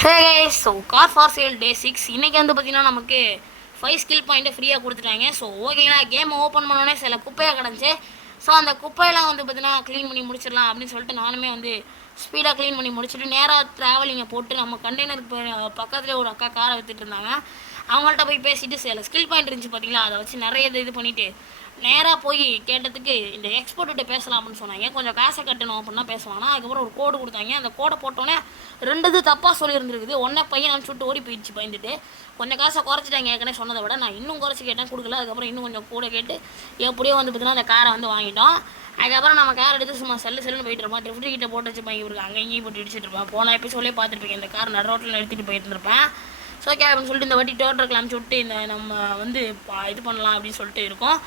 Hey guys, so car for sale day 6 இன்றைக்கி வந்து பார்த்திங்கன்னா நமக்கு 5 ஸ்கில் பாயிண்ட்டை ஃப்ரீயாக கொடுத்துட்டாங்க. ஸோ ஓகேங்களா, கேம் ஓப்பன் பண்ணோடனே சில குப்பையாக கிடந்துச்சு. ஸோ அந்த குப்பையெல்லாம் வந்து பார்த்திங்கன்னா க்ளீன் பண்ணி முடிச்சிடலாம் அப்படின்னு சொல்லிட்டு நானுமே வந்து ஸ்பீடாக க்ளீன் பண்ணி முடிச்சுட்டு நேராக ட்ராவலிங்கை போட்டு நம்ம கண்டெய்னருக்கு பக்கத்துலேயே ஒரு அக்கா காரை விற்றுட்டு இருந்தாங்க. அவங்கள்ட்ட போய் பேசிட்டு சில ஸ்கில் பாயிண்ட் இருந்துச்சு பார்த்தீங்களா, அதை வச்சு நிறைய இது பண்ணிவிட்டு நேராக போய் கேட்டதுக்கு இந்த எக்ஸ்போர்ட்டு பேசலாம் அப்படின்னு சொன்னாங்க. கொஞ்சம் காசை கட்டணும் அப்படின்னா பேசுவாங்கன்னா அதுக்கப்புறம் ஒரு கோடு கொடுத்தாங்க. அந்த கோடை போட்டோன்னே ரெண்டு தப்பாக சொல்லியிருந்துருக்குது. ஒன்றே பையன் நான் சுட்டு ஓடி போயிடுச்சு பயந்துட்டு. கொஞ்சம் காசை குறைச்சிட்டாங்க ஏற்கனவே சொன்னதை விட. நான் இன்னும் குறைச்சி கேட்டேன், கொடுக்கல. அதுக்கப்புறம் இன்னும் கொஞ்சம் கூட கேட்டு எப்படியோ வந்து பார்த்தீங்கன்னா அந்த காரை வந்து வாங்கிட்டோம். அதுக்கப்புறம் நம்ம கார் எடுத்து சும்மா செல்லுன்னு போயிட்டு இருப்போம். ட்ரிஃப்ட் கிட்ட போட்டு வச்சுப்பாங்க, இவருக்கு அங்கே இங்கேயும் போட்டு இடிச்சிட்டு இருப்பேன். போன எபிசோட்லேயே பார்த்துருப்பீங்க, இந்த கார் நடு ரோட்டில் எடுத்துகிட்டு போயிட்டு இருப்பேன். ஸோ ஓகே அப்படின்னு சொல்லிட்டு இந்த வாட்டி டோட்டருக்கு அனுப்பிச்சி விட்டு இந்த நம்ம வந்து இது பண்ணலாம் அப்படின்னு சொல்லிட்டு இருக்கோம்.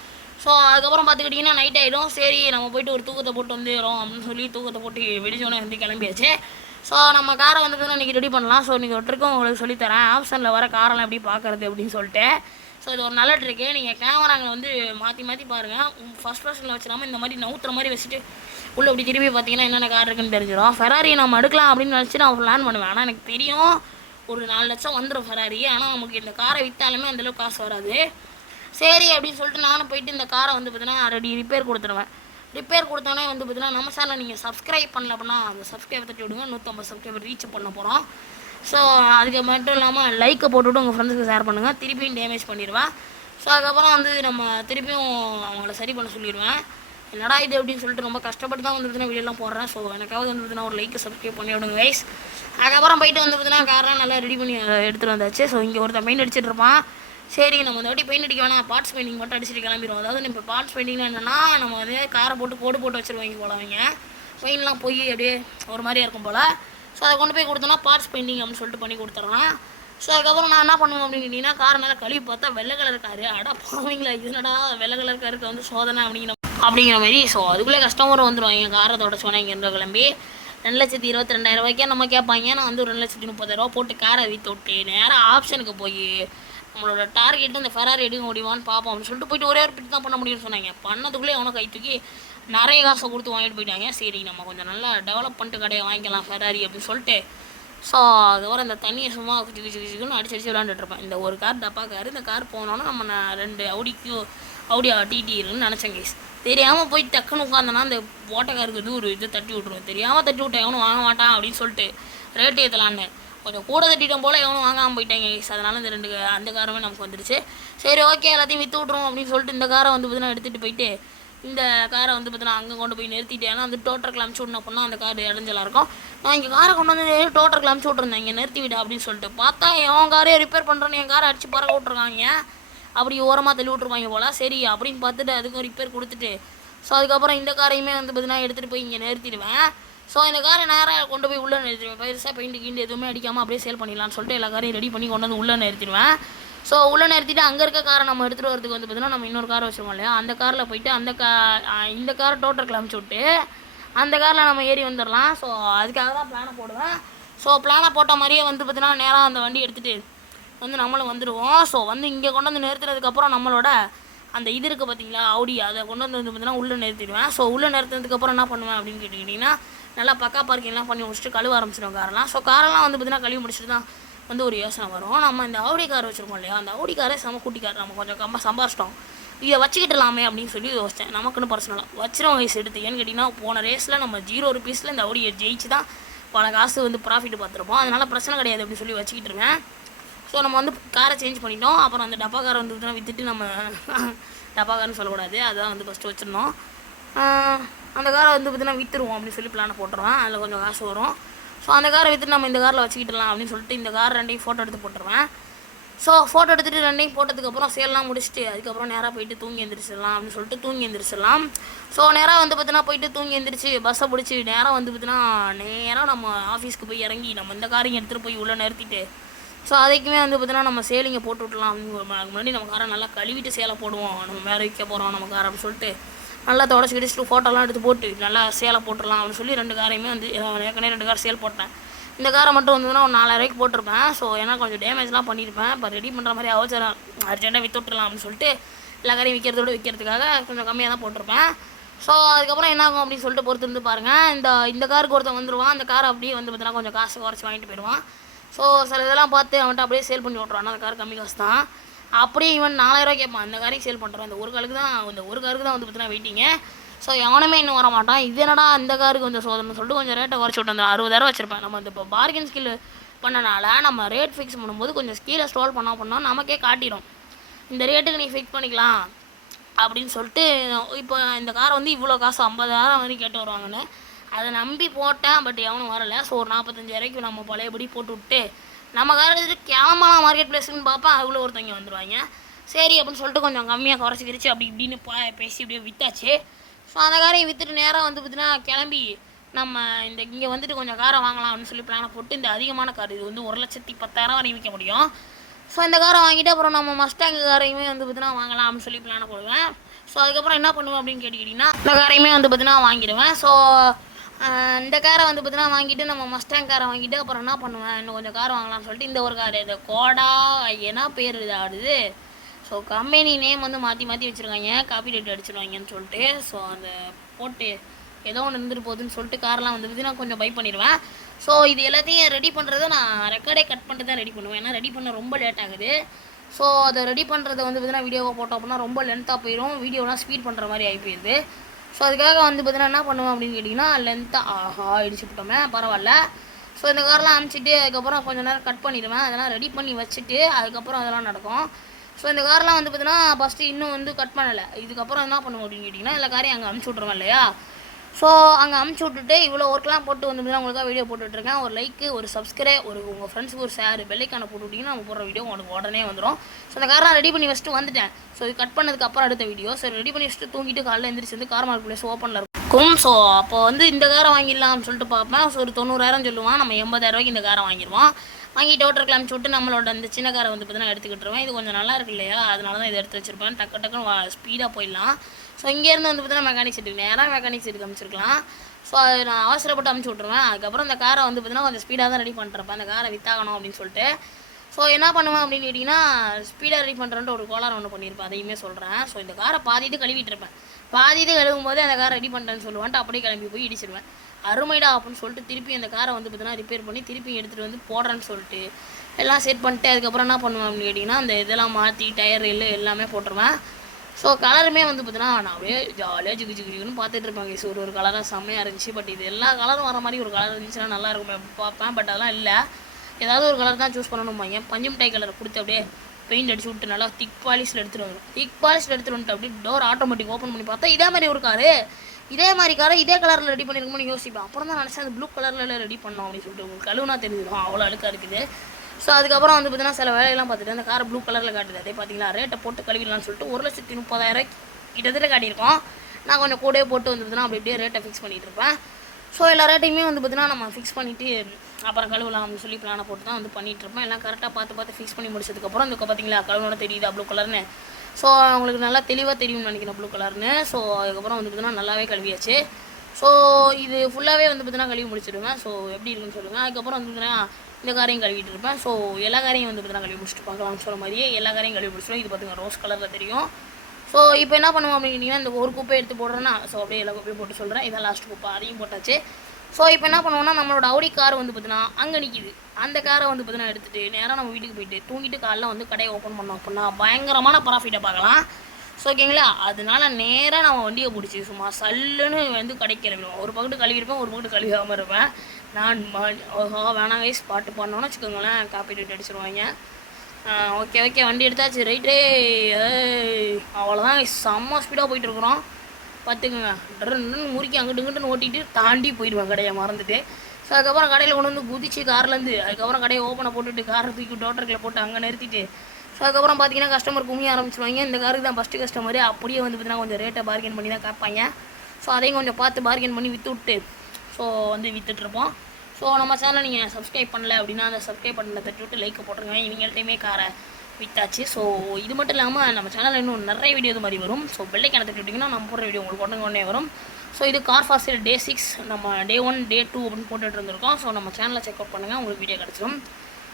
ஸோ அதுக்கப்புறம் பார்த்துக்கிட்டிங்கன்னா நைட் ஆகிடும். சரி நம்ம போய்ட்டு ஒரு தூக்கத்தை போட்டு வந்துடுறோம் அப்படின்னு சொல்லி தூக்கத்தை போட்டு வெடிச்சோன்னே வந்து கிளம்பியாச்சு. ஸோ நம்ம காரை வந்து இன்றைக்கி ரெடி பண்ணலாம். ஸோ இன்றைக்கி ஒரு ட்ரிக்கும் உங்களுக்கு சொல்லித்தரேன், ஆப்ஷனில் வர காரெல்லாம் எப்படி பார்க்குறது அப்படின்னு சொல்லிட்டு. ஸோ இது ஒரு நல்ல ட்ரிக்கு. நீங்கள் கேமராங்களை வந்து மாற்றி பாருங்கள். ஃபஸ்ட் பர்சனில் வச்சிடாமல் இந்த மாதிரி நவுத்துற மாதிரி வச்சுட்டு உள்ளே இப்படி திரும்பி பார்த்தீங்கன்னா என்னென்ன கார் இருக்குன்னு தெரிஞ்சிடும். ஃபெராரி நம்ம எடுக்கலாம் அப்படின்னு நினச்சி நான் பிளான் பண்ணுவேன். ஆனால் எனக்கு தெரியும் ஒரு 4 லட்சம் வந்துடும் ஃபெராரி. ஆனால் நமக்கு இந்த காரை விற்றாலுமே அந்தளவுக்கு காசு வராது. சரி அப்படின்னு சொல்லிட்டு நானும் போயிட்டு இந்த காரை வந்து பார்த்தீங்கன்னா ரெடி ரிப்பேர் கொடுத்துருவேன். ரிப்பேர் கொடுத்தோன்னே வந்து பார்த்தீங்கன்னா நம்ம சேனல் நீங்கள் சப்ஸ்கிரைப் பண்ணல அப்படின்னா அந்த சப்ஸ்கிரைப் தட்டி விடுங்க. 150 சப்ஸ்கிரைபர் ரீச் பண்ண போகிறோம். ஸோ அதுக்கு மட்டும் இல்லாமல் லைக்கை போட்டுவிட்டு உங்கள் ஃப்ரெண்ட்ஸுக்கு ஷேர் பண்ணுங்கள். திருப்பியும் டேமேஜ் பண்ணிடுவேன். ஸோ அதுக்கப்புறம் வந்து நம்ம திருப்பியும் அவங்கள சரி பண்ண சொல்லிடுவேன். என்னடா இது அப்படின்னு சொல்லிட்டு ரொம்ப கஷ்டப்பட்டு தான் வந்து பார்த்தீங்கன்னா வீடியோலாம் போடுறேன். ஸோ எனக்காவது வந்து பார்த்தீங்கன்னா ஒரு லைக்கை சப்ஸ்கிரைப் பண்ணி விடுங்க கைஸ். அதுக்கப்புறம் போயிட்டு வந்து பார்த்தீங்கன்னா காரெலாம் நல்லா ரெடி பண்ணி எடுத்துகிட்டு வந்தாச்சு. ஸோ இங்கே ஒருத்தன் பெயிண்ட் அடிச்சிட்டு இருப்பான். சரி நம்ம இந்த வாட்டி பெயிண்ட் அடிக்க வேணாம், பார்ட்ஸ் பெயிண்டிங் மட்டும் அடிச்சுட்டு கிளம்பிடுவோம். அதாவது இப்போ பார்ட்ஸ் பெயிண்டிங்னா என்னென்னா நம்ம வந்து காரை போட்டு கோடு போட்டு வச்சுருவாங்க போல அவங்க. பெயிண்ட்லாம் போய் அப்படியே ஒரு மாதிரியா இருக்கும் போல். ஸோ அதை கொண்டு போய் கொடுத்தோன்னா பார்ட்ஸ் பெயிண்டிங் அப்படின்னு சொல்லிட்டு பண்ணி கொடுத்துட்றலாம். ஸோ அதுக்கப்புறம் நான் என்ன பண்ணுவேன் அப்படின்னு கேட்டிங்கன்னா கார் மேலே கழுவி பார்த்தா வெள்ளை கலர் காரு. அடா போவீங்களா, இதுனடா வெள்ளை கலர் காருக்கு வந்து சோதனை அப்படிங்கிற மாதிரி. ஸோ அதுக்குள்ளே கஸ்டமரும் வந்துடுவாங்க. காரை தொடச்சோன்னா இங்கேருந்து கிளம்பி 2,22,000 ரூபாய்க்கே நம்ம கேட்பாங்க. நான் வந்து ஒரு 2,30,000 போட்டு காரை விற்று விட்டு நேராக ஆப்ஷனுக்கு போய் நம்மளோட டார்கெட்டு இந்த ஃபெராரி எடுக்க முடியுமான்னு பார்ப்போம் அப்படின்னு சொல்லிட்டு போயிட்டு ஒரே ஒரு பிட்டு தான் பண்ண முடியும்னு சொன்னாங்க. பண்ணதுக்குள்ளே அவனை கை தூக்கி நிறைய காசை கொடுத்து வாங்கிட்டு போயிட்டாங்க. சரி நம்ம கொஞ்சம் நல்லா டெவலப் பண்ணிட்டு கடையை வாங்கிக்கலாம் ஃபெராரி அப்படின்னு சொல்லிட்டு. ஸோ அதுக்கப்புறம் இந்த தண்ணியை சும்மா சிக்குன்னு அடிச்சு விளாண்டுட்ருப்பேன். இந்த ஒரு கார் டப்பா கார். இந்த கார் போனோன்னா நம்ம 2 அவுடி டிடி இருக்குன்னு நினச்சேன் கேஸ். தெரியாமல் போய் டக்குன்னு உட்காந்தோன்னா அந்த ஓட்டக்காருக்கு இது ஒரு இது தட்டி விட்ருவேன். தெரியாமல் தட்டி விட்டேன், எவனும் வாங்க மாட்டான் அப்படின்னு சொல்லிட்டு ரேட்டு ஏற்றலான்னு கொஞ்சம் கூட தட்டிட்டோம் போல் எவனும் வாங்காமல் போயிட்டாங்க கேஸ். அதனால் இந்த 2 அந்த காரமே நமக்கு வந்துடுச்சு. சரி ஓகே எல்லாத்தையும் விற்று விட்ருவோம் அப்படின்னு சொல்லிட்டு இந்த காரை வந்து பார்த்தீங்கன்னா எடுத்துகிட்டு போயிட்டு இந்த காரை வந்து பார்த்தீங்கன்னா அங்கே கொண்டு போய் நிறுத்திட்டு, ஏன்னா வந்து டோட்டருக்கு அனுப்பிச்சி விடணும் அப்படின்னா அந்த கார் இடைஞ்சலாக இருக்கும். நான் இங்கே காரை கொண்டு வந்து டோட்டருக்கு அனுப்பிச்சி விட்ருந்தேன், இங்கே நிறுத்தி விடு அப்படின்னு சொல்லிட்டு. பார்த்தா என் காரையே ரிப்பேர் பண்ணுறேன்னு என் காரை அடித்து பறக்க விட்ருக்காங்க. அப்படி ஓரமாக தள்ளி விட்ருப்பாங்க போல். சரி அப்படின்னு பார்த்துட்டு அதுக்கும் ரிப்பேர் கொடுத்துட்டு ஸோ அதுக்கப்புறம் இந்த காரையுமே வந்து பார்த்தீங்கன்னா எடுத்துகிட்டு போய் இங்கே நிறுத்திடுவேன். ஸோ இந்த காரை நேராக கொண்டு போய் உள்ளே நிறுத்திடுவேன். பெருசாக பெயிண்ட் கீண்டு எதுவுமே அடிக்காமல் அப்படியே சேல் பண்ணிடலான்னு சொல்லிட்டு எல்லா காரையும் ரெடி பண்ணி கொண்டு வந்து உள்ளே நிறுத்திடுவேன். ஸோ உள்ளே நிறுத்திட்டு அங்கே இருக்க காரை நம்ம எடுத்துகிட்டு வரதுக்கு வந்து பார்த்தீங்கன்னா நம்ம இன்னொரு காரை வச்சுருவோம் இல்லையா, அந்த காரில் போயிட்டு இந்த காரை டோட்டருக்கு அனுப்பிச்சி விட்டு அந்த காரில் நம்ம ஏறி வந்துடலாம். ஸோ அதுக்காக தான் பிளானை போடுவேன். ஸோ பிளானை போட்ட மாதிரியே வந்து பார்த்தீங்கன்னா நேராக அந்த வண்டி எடுத்துகிட்டு வந்து நம்மளும் வந்துடுவோம். ஸோ வந்து இங்கே கொண்டு வந்து நிறுத்துறதுக்கப்புறம் நம்மளோட அந்த இது இருக்குது பார்த்தீங்களா அவுடி, அதை கொண்டு வந்து பார்த்தீங்கன்னா உள்ளே நிறுத்திடுவேன். ஸோ உள்ளே நிறுத்தினதுக்கப்புறம் என்ன பண்ணுவேன் அப்படின்னு கேட்டிங்கன்னா நல்லா பக்கா பார்க்கிங்லாம் பண்ணி முடிச்சுட்டு கழுவ ஆரம்பிச்சிடும் காரெல்லாம். ஸோ காரெல்லாம் வந்து பார்த்தீங்கன்னா கழுவி முடிச்சுட்டு தான் வந்து ஒரு யோசனை வரும். நம்ம இந்த அவுடி கார் வச்சுருக்கோம் இல்லையா, அந்த அவுடி காரே செம குட்டி கார், நம்ம கொஞ்சம் சம்பாரிச்சிட்டோம், இதை வச்சுக்கிட்டலாமே அப்படின்னு சொல்லி யோசித்தேன். நமக்குன்னு பர்சனலாக வச்சிரும் வயசு எடுத்து. ஏன்னு கேட்டிங்கன்னா போன ரேஸில் நம்ம 0 ரூபீஸில் இந்த அவுடியை ஜெயிச்சு தான் பல காசு வந்து ப்ராஃபிட் பார்த்துருப்போம். அதனால் பிரச்சனை கிடையாது அப்படின்னு சொல்லி வச்சுக்கிட்டு இருக்கேன். ஸோ நம்ம வந்து காரை சேஞ்ச் பண்ணிட்டோம். அப்புறம் அந்த டப்பா காரை வந்து விற்றுட்டு நம்ம டப்பா கார்னு சொல்லக்கூடாது, அதுதான் வந்து ஃபஸ்ட்டு வச்சுருந்தோம். அந்த காரை வந்து பார்த்தீங்கன்னா விற்றுருவோம் அப்படின்னு சொல்லி பிளானை போட்டுருவேன். அதில் கொஞ்சம் காசு வரும். ஸோ அந்த காரை விற்றுட்டு நம்ம இந்த காரில் வச்சுக்கிட்டலாம் அப்படின்னு சொல்லிட்டு இந்த கார் 2யும் ஃபோட்டோ எடுத்து போட்டுருவேன். ஸோ ஃபோட்டோ எடுத்துகிட்டு 2யும் போட்டதுக்கப்புறம் சேல்லாம் முடிச்சுட்டு அதுக்கப்புறம் நேராக போயிட்டு தூங்கி எழுந்திரிச்சிடலாம் அப்படின்னு சொல்லிட்டு தூங்கி எழுந்திரிச்சிடலாம். ஸோ நேராக வந்து பார்த்தீங்கன்னா போயிட்டு தூங்கி எழுந்திரிச்சு பஸ்ஸை பிடிச்சி நேராக வந்து பார்த்தீங்கன்னா நேராக நம்ம ஆஃபீஸ்க்கு போய் இறங்கி நம்ம இந்த காரையும் எடுத்துகிட்டு போய் உள்ளே நிறுத்திட்டு ஸோ அதுக்குமே வந்து பார்த்தீங்கன்னா நம்ம சேலிங்கை போட்டு விட்டலாம். முன்னாடி நம்ம காரை நல்லா கழுவிட்டு சேலை போடுவோம், நம்ம மேலே வைக்க போகிறோம் நம்ம காரை அப்படின்னு சொல்லிட்டு நல்லா தொடச்சி கிடிச்சிட்டு ஃபோட்டோலாம் எடுத்து போட்டு நல்லா சேலை போட்டுடலாம் அப்படின்னு சொல்லி 2 காரையுமே வந்து ஏற்கனவே 2 கார் சேல் போட்டேன். இந்த காரை மட்டும் வந்ததுன்னா ஒரு 4,000 ரூபாய்க்கு போட்டிருப்பேன். ஸோ ஏன்னா கொஞ்சம் டேமேஜ்லாம் பண்ணியிருப்பேன். இப்போ ரெடி பண்ணுற மாதிரி அவசரம் அர்ஜென்ட்டாக விற்று விட்டுலாம் அப்படின்னு சொல்லிட்டு எல்லா காரையும் விற்கிறதுக்காக கொஞ்சம் கம்மியாக தான் போட்டிருப்பேன். ஸோ அதுக்கப்புறம் என்ன ஆகும் அப்படின்னு சொல்லிட்டு பொறுத்து இருந்து பாருங்கள். இந்த காருக்கு ஒருத்தன் வந்துடுவான். அந்த காரை அப்படியே வந்து பார்த்தீங்கன்னா கொஞ்சம் காசு குறைச்சி வாங்கிட்டு போயிடுவான். ஸோ சில இதெல்லாம் பார்த்து அவன்கிட்ட அப்படியே சேல் பண்ணி விட்ருவான். அந்த கார் கம்மி காசு தான். அப்படியே இவன் 4000 கேட்பான். அந்த காரையும் சேல் பண்ணுறான். இந்த ஒரு காருக்கு தான் வந்து பார்த்தீங்கன்னா வெயிட்டிங்க. ஸோ எவனுமே இன்னும் வர மாட்டான். இது என்னடா இந்த காருக்கு கொஞ்சம் சோதனை சொல்லிட்டு கொஞ்சம் ரேட்டை குறைச்சி விட்டு 60,000 வச்சிருப்பேன். நம்ம இந்த இப்போ பார்கென் ஸ்கில் பண்ணனால நம்ம ரேட் ஃபிக்ஸ் பண்ணும்போது கொஞ்சம் ஸ்கீலை ஸ்டால் பண்ணோம் நமக்கே காட்டிடும். இந்த ரேட்டுக்கு நீ ஃபிக்ஸ் பண்ணிக்கலாம் அப்படின்னு சொல்லிட்டு. இப்போ இந்த காரை வந்து இவ்வளோ காசு 50,000 வரைக்கும் கேட்டு வருவாங்கன்னு அதை நம்பி போட்டேன். பட் எவனும் வரலை. ஸோ ஒரு 45,000 நம்ம பழையபடி போட்டு விட்டு நம்ம காரை எடுத்துட்டு கேமரா மார்க்கெட் பிளேஸ்ன்னு பார்ப்பேன். அதுக்குள்ளே ஒருத்தங்க வந்துடுவாங்க. சரி அப்படின்னு சொல்லிட்டு கொஞ்சம் கம்மியாக குறைச்சி கிரிச்சு அப்படி இப்படின்னு பேசி அப்படியே விற்றாச்சு. ஸோ அந்த காரையும் விற்றுட்டு நேராக வந்து பார்த்தீங்கன்னா கிளம்பி நம்ம இங்கே வந்துட்டு கொஞ்சம் காரை வாங்கலாம் அப்படின்னு சொல்லி பிளானை போட்டு இந்த அதிகமான கார் இது வந்து 1,10,000 வரையும் விற்க முடியும். ஸோ இந்த காரை வாங்கிட்டு அப்புறம் நம்ம மஸ்டாங் காரையுமே வந்து பார்த்தீங்கன்னா வாங்கலாம் அப்படின்னு சொல்லி பிளானை போடுவேன். ஸோ அதுக்கப்புறம் என்ன பண்ணுவேன் அப்படின்னு கேட்டுக்கிட்டிங்கன்னா இந்த காரையுமே வந்து பார்த்தீங்கன்னா வாங்கிடுவேன். ஸோ இந்த காரை வந்து பார்த்தீங்கன்னா வாங்கிட்டு நம்ம மஸ்டாங் காரை வாங்கிட்டு அப்புறம் என்ன பண்ணுவேன், இன்னும் கொஞ்சம் கார் வாங்கலாம்னு சொல்லிட்டு இந்த ஒரு கார் இந்த கோடா என்ன பேர் இது ஆடுது. ஸோ கம்பெனி நேம் வந்து மாற்றி வச்சுருக்காங்க, காப்பி ரைட் அடிச்சிடுவாங்கன்னு சொல்லிட்டு. ஸோ அந்த போட்டு ஏதோ ஒன்று இருந்துட்டு போகுதுன்னு சொல்லிட்டு கார்லாம் வந்து பார்த்தீங்கன்னா கொஞ்சம் பை பண்ணிடுவேன். ஸோ இது எல்லாத்தையும் ரெடி பண்ணுறதை நான் ரெக்கார்டே கட் பண்ணிட்டு தான் ரெடி பண்ணுவேன். ஏன்னா ரெடி பண்ண ரொம்ப லேட் ஆகுது. ஸோ அதை ரெடி பண்ணுறதை வந்து பார்த்தீங்கன்னா வீடியோவை போட்டோம் அப்படின்னா ரொம்ப லென்த்தாக போயிடும். வீடியோலாம் ஸ்பீட் பண்ணுற மாதிரி ஆகி போயிடுது. ஸோ அதுக்காக வந்து பார்த்தீங்கன்னா என்ன பண்ணுவேன் அப்படின்னு கேட்டிங்கன்னா லென்த்தாக இடிச்சுட்டோமே பரவாயில்ல. ஸோ இந்த காரெலாம் அனுப்பிச்சிட்டு அதுக்கப்புறம் கொஞ்சம் நேரம் கட் பண்ணிடுவேன். அதெல்லாம் ரெடி பண்ணி வச்சுட்டு அதுக்கப்புறம் அதெல்லாம் நடக்கும். ஸோ இந்த காரெலாம் வந்து பார்த்தீங்கன்னா ஃபஸ்ட்டு இன்னும் வந்து கட் பண்ணலை. இதுக்கப்புறம் என்ன பண்ணுவோம் அப்படின்னு கேட்டிங்கன்னா எல்லா காரையும் அங்கே அனுப்பிச்சி விட்ருவேன் இல்லையா. ஸோ அங்கே அமுச்சு விட்டுட்டு இவ்வளோ ஒர்க்லாம் போட்டு வந்து உங்களுக்காக வீடியோ போட்டுட்ருக்கேன். ஒரு லைக்கு, ஒரு சப்ஸ்கிரைப், உங்கள் ஃப்ரெண்ட்ஸுக்கு ஒரு ஷேர், பெல்லைக்கான போட்டு விட்டிங்கன்னா நம்ம போடுற வீடியோ உங்களுக்கு உடனே வந்துடும். ஸோ அந்த காரெலாம் ரெடி பண்ணி வச்சுட்டு வந்துட்டேன். ஸோ இது கட் பண்ணதுக்கப்புறம் அடுத்த வீடியோ. ஸோ ரெடி பண்ணி வச்சுட்டு தூங்கிட்டு காலையில் எந்திரிச்சு வந்து கார் மார்க் பிளேஸ் ஓப்பனில் இருக்கும். ஸோ அப்போ வந்து இந்த காரை வாங்கிடலாம்னு சொல்லிட்டு பார்ப்பேன். ஸோ ஒரு 90,000 சொல்லுவான். நம்ம 80,000 இந்த காரை வாங்கிடுவோம். வாங்கிட்டு ஓட்டருக்கு அனுப்பிச்சி விட்டு நம்மளோட அந்த சின்ன காரை வந்து பார்த்தீங்கன்னா எடுத்துக்கிட்டுருவேன். இது கொஞ்சம் நல்லா இருக்கு இல்லையா, அதனால தான் இதை எடுத்து வச்சுருப்பேன். டக்குன்னு ஸ்பீடாக போயிடலாம். ஸோ இங்கேருந்து வந்து பார்த்தீங்கன்னா மெக்கானிக் செட்டுக்கு நேராக மெக்கானிக் செட்டுக்கு அனுப்பிச்சிருக்கலாம். ஸோ அது நான் அவசரப்பட்டு அனுப்பிச்சி விட்ருவேன். அதுக்கப்புறம் அந்த காரை வந்து பார்த்தீங்கன்னா கொஞ்சம் ஸ்பீடாக தான் ரெடி பண்ணுறப்ப அந்த காரை வித்தாகணும் அப்படின்னு சொல்லிட்டு. ஸோ என்ன பண்ணுவேன் அப்படின்னு கேட்டிங்கன்னா ஸ்பீடாக ரெடி பண்ணுறேன்ட்டு ஒரு கோளாறு ஒன்று பண்ணியிருப்பேன், அதையுமே சொல்கிறேன். ஸோ இந்த காரை பாதிட்டு கழுவிட்டு இருப்பேன். பாதிட்டு கழுவும் போது அந்த காரை ரெடி பண்ணுறேன்னு சொல்லுவான்ட்டு அப்படியே கிளம்பி போய் இடிச்சிடுவேன். அருமைடா அப்படின்னு சொல்லிட்டு திருப்பி அந்த காரை வந்து பார்த்தீங்கன்னா ரிப்பேர் பண்ணி திருப்பி எடுத்துகிட்டு வந்து போடுறேன்னு சொல்லிட்டு எல்லாம் செட் பண்ணிட்டு அதுக்கப்புறம் என்ன பண்ணுவேன் அப்படின்னு கேட்டிங்கன்னா அந்த இதெல்லாம் மாற்றி டயர் எல்லாமே போட்டுருவேன். ஸோ கலருமே வந்து பார்த்தீங்கன்னா நான் அப்படியே ஜாலியாக ஜிகுன்னு பார்த்துட்டு இருப்பாங்க. ஸோ ஒரு கலராக செம்மையாக இருந்துச்சு. பட் இது எல்லா கலரும் வர மாதிரி ஒரு கலர் இருந்துச்சுன்னா நல்லா இருக்கும் பார்ப்பேன். பட் அதெல்லாம் இல்லை, ஏதாவது ஒரு கலர் தான் சூஸ் பண்ணணும். பஞ்சு மிட்டாய் கலரை கொடுத்து அப்படியே பெயிண்ட் அடிச்சு விட்டு நல்லா திக் பாலிஷில் எடுத்துகிட்டு வந்துடும். திக் பாலிஷில் எடுத்துகிட்டு வந்துட்டு அப்படியே டோர் ஆட்டோமேட்டிக் ஓப்பன் பண்ணி பார்த்தா இதே மாதிரி ஒரு காரு, இதே மாதிரி காரை இதே கலரில் ரெடி பண்ணியிருக்கோம்னு யோசிப்பேன். அப்புறம் தான் நினச்சேன் அந்த ப்ளூ கலரில் ரெடி பண்ணோம் அப்படின்னு சொல்லிட்டு. உங்களுக்கு கழுவுனா தெரிஞ்சிடும் அவ்வளோ அழுக்காக இருக்குது. ஸோ அதுக்கப்புறம் வந்து பார்த்தீங்கன்னா சில வேலையெல்லாம் பார்த்துட்டு அந்த காரை ப்ளூ கலரில் காட்டுது. அதே பார்த்தீங்களா ரேட்டை போட்டு கழுவிடலான்னு சொல்லிட்டு 1,30,000 கிட்டத்தட்ட காட்டியிருக்கோம். நான் கொஞ்சம் கூடவே போட்டு வந்து பார்த்தீங்கன்னா அப்படியே ரேட்டை ஃபிக்ஸ் பண்ணிகிட்டு இருப்பேன். ஸோ எல்லா ரேட்டையுமே வந்து பார்த்தீங்கன்னா நம்ம ஃபிக்ஸ் பண்ணிவிட்டு அப்புறம் கழுவலாம் அப்படின்னு சொல்லி பிளானை போட்டு தான் வந்து பண்ணிகிட்ருப்பேன். எல்லாம் கரெக்டாக பார்த்து ஃபிக்ஸ் பண்ணி முடிச்சதுக்கப்புறம் இந்த பார்த்தீங்களா கழுவுனோட தெரியுதா ப்ளூ கலர்னு. ஸோ அவங்களுக்கு நல்லா தெளிவாக தெரியும்னு நினைக்கிறேன் ப்ளூ கலர்னு. ஸோ அதுக்கப்புறம் வந்து பார்த்தீங்கன்னா நல்லாவே கழுவியாச்சு. ஸோ இது ஃபுல்லாகவே வந்து பார்த்தீங்கன்னா கழுவி முடிச்சிடுவேன். ஸோ எப்படி இருக்குன்னு சொல்லுங்கள். அதுக்கப்புறம் வந்து பார்த்தீங்கன்னா இந்த காரையும் கழுவிட்டு இருப்பேன். ஸோ எல்லா காரையும் வந்து பார்த்தீங்கன்னா கழுவி முடிச்சுட்டு பார்க்கலாம்னு சொல்ல மாதிரியே எல்லா காரையும் கழுவி முடிச்சிடுவேன். இது பார்த்துங்க ரோஸ் கலரில் தெரியும். ஸோ இப்போ என்ன பண்ணுவோம் அப்படின்னா இந்த ஒரு குப்பை எடுத்து போடுறேன்னா ஸோ அப்படியே எல்லா குப்பையும் போட்டு சொல்கிறேன். இதான் லாஸ்ட் குப்பை, அதையும் போட்டாச்சு. ஸோ இப்போ என்ன பண்ணுவோம்னா நம்மளோட அவுடி கார் வந்து பார்த்தீங்கன்னா அங்கே நிற்கிது. அந்த காரை வந்து பார்த்தீங்கன்னா எடுத்துகிட்டு நேராக நம்ம வீட்டுக்கு போயிட்டு தூங்கிட்டு காலைல வந்து கடையை ஓப்பன் பண்ணோம் அப்படின்னா பயங்கரமான ப்ராஃபிட்டை பார்க்கலாம். ஸோ ஓகேங்களா, அதனால நேராக நம்ம வண்டியை பிடிச்சி சும்மா சல்லுன்னு வந்து கடைக்கு கிளம்பிடுவோம். ஒரு பக்கத்து கழுவிருப்பேன், ஒரு பக்கத்து கழுவாமல் இருப்பேன். நான் வேணாம் கைஸ் பாட்டு பாடணும்னு வச்சுக்கோங்களேன், காப்பி ரைட் அடிச்சிருவாங்க. ஓகே வண்டி எடுத்தாச்சு ரைட்டே. அவ்வளோதான் செம்ம ஸ்பீடாக போயிட்டுருக்குறோம் பார்த்துக்குங்க. முறுக்கி அங்கிட்டு இங்கிட்டுன்னு ஓட்டிட்டு தாண்டி போயிடுவேன் கடையை மறந்துட்டு. ஸோ அதுக்கப்புறம் கடையில் கொண்டு வந்து குதிச்சு கார்லேருந்து அதுக்கப்புறம் கடையை ஓப்பனை போட்டுட்டு காரை தூக்கி டோட்டருக்கில் போட்டு அங்கே நிறுத்திட்டு ஸோ அதுக்கப்புறம் பார்த்தீங்கன்னா கஸ்டமர் கும்மிய ஆரம்பிச்சிருவாங்க. இந்த காருக்கு தான் ஃபஸ்ட்டு கஸ்டமரு அப்படியே வந்து பார்த்தீங்கன்னா கொஞ்சம் ரேட்டை பார்கென் பண்ணி தான் கேட்பாங்க. ஸோ அதையும் கொஞ்சம் பார்த்து பார்கென் பண்ணி விற்று ஸோ வந்து விற்றுட்ருப்போம். ஸோ நம்ம சேனலை நீங்கள் சப்ஸ்கிரைப் பண்ணல அப்படின்னா அந்த சப்ஸ்கிரைப் பண்ணலை தட்டி விட்டு லைக்கை போட்டுருங்க. இவங்கள்ட்டையுமே காரை விற்றாச்சு. ஸோ இது மட்டும் இல்லாமல் நம்ம சேனலில் இன்னும் நிறைய வீடியோ இது மாதிரி வரும். ஸோ பெல்லைக்கான தட்டி விட்டிங்கன்னா நம்ம போடுற வீடியோ உங்களுக்கு உடனே வரும். ஸோ இது கார் ஃபார் சேல் டே 6, நம்ம டே 1 டே 2 அப்படின்னு போட்டுட்டு இருந்திருக்கோம். ஸோ நம்ம சேனலை செக் அவுட் பண்ணுங்கள், உங்களுக்கு வீடியோ கிடச்சிடும்.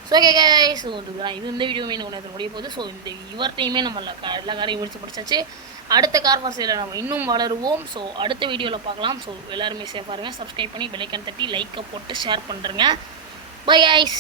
ஸோ ஓகே கைஸ், ஸோ இது இந்த வீடியோவே எனக்கு முடிய போகுது. ஸோ இந்த இவர்ட்டையுமே நம்ம எல்லா காரையும் முடிச்சு படிச்சாச்சு. அடுத்த கார் ஃபார் சேலில் நம்ம இன்னும் வளருவோம். ஸோ அடுத்த வீடியோவில் பார்க்கலாம். ஸோ எல்லாருமே சேஃபாக இருங்க, சப்ஸ்கிரைப் பண்ணி பெல்லைக்கான தட்டி லைக்கை போட்டு ஷேர் பண்ணுறேங்க. Bye guys.